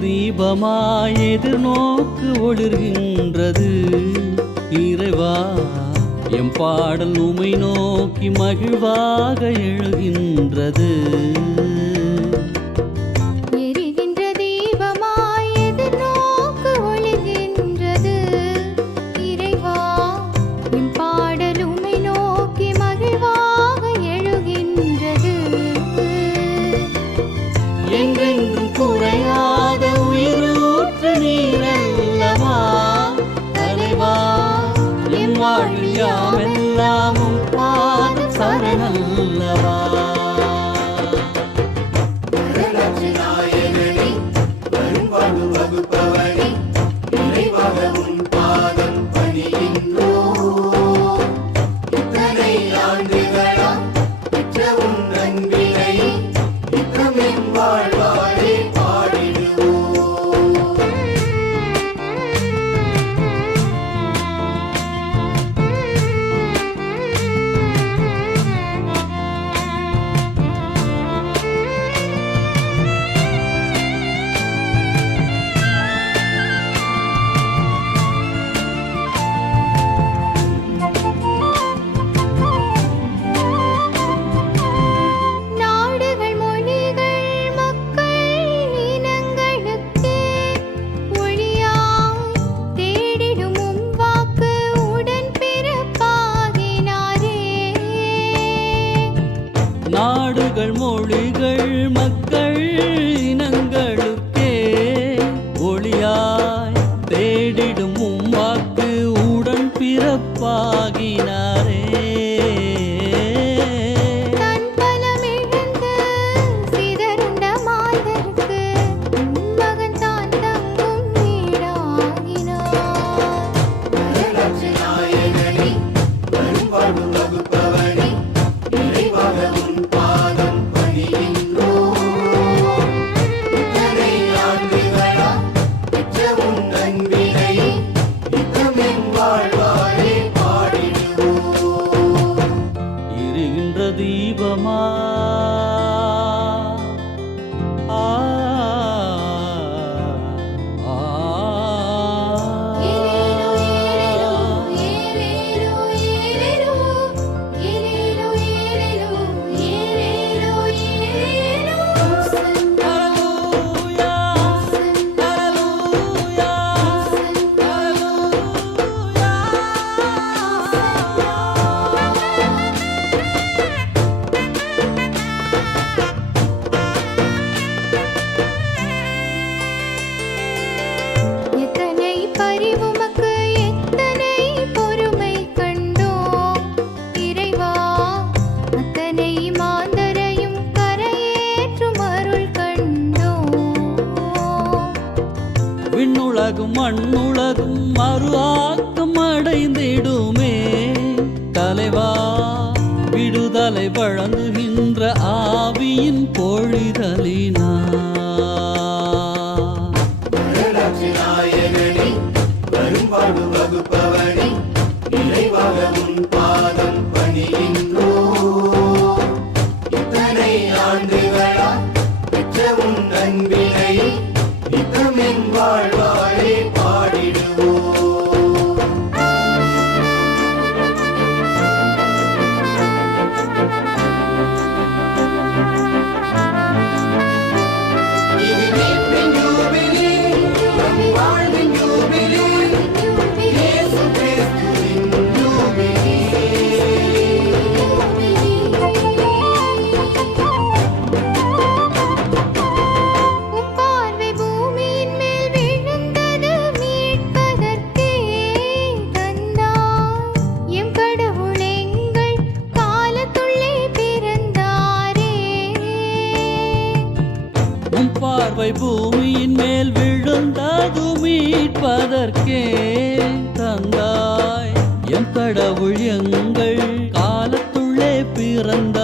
தீபமாய் எதிர்நோக்கு ஒளிர்கின்றது. இறைவா எம் பாடல் உமை நோக்கி மகிழ்வாக எழுகின்றது. வாழியாமெல்லாமும் மண்ணுலகும் மறுஆக்கம் அடைந்திடுமே. தலைவா விடுதலை வழங்குகின்ற ஆவியின் பொழிதலினா. வகுப்பவனி மழை பூமியின் மேல் விழுந்தது மீட்பதற்கே. தந்தாய் எம் கடவுள் எங்கள் காலத்துள்ளே பிறந்த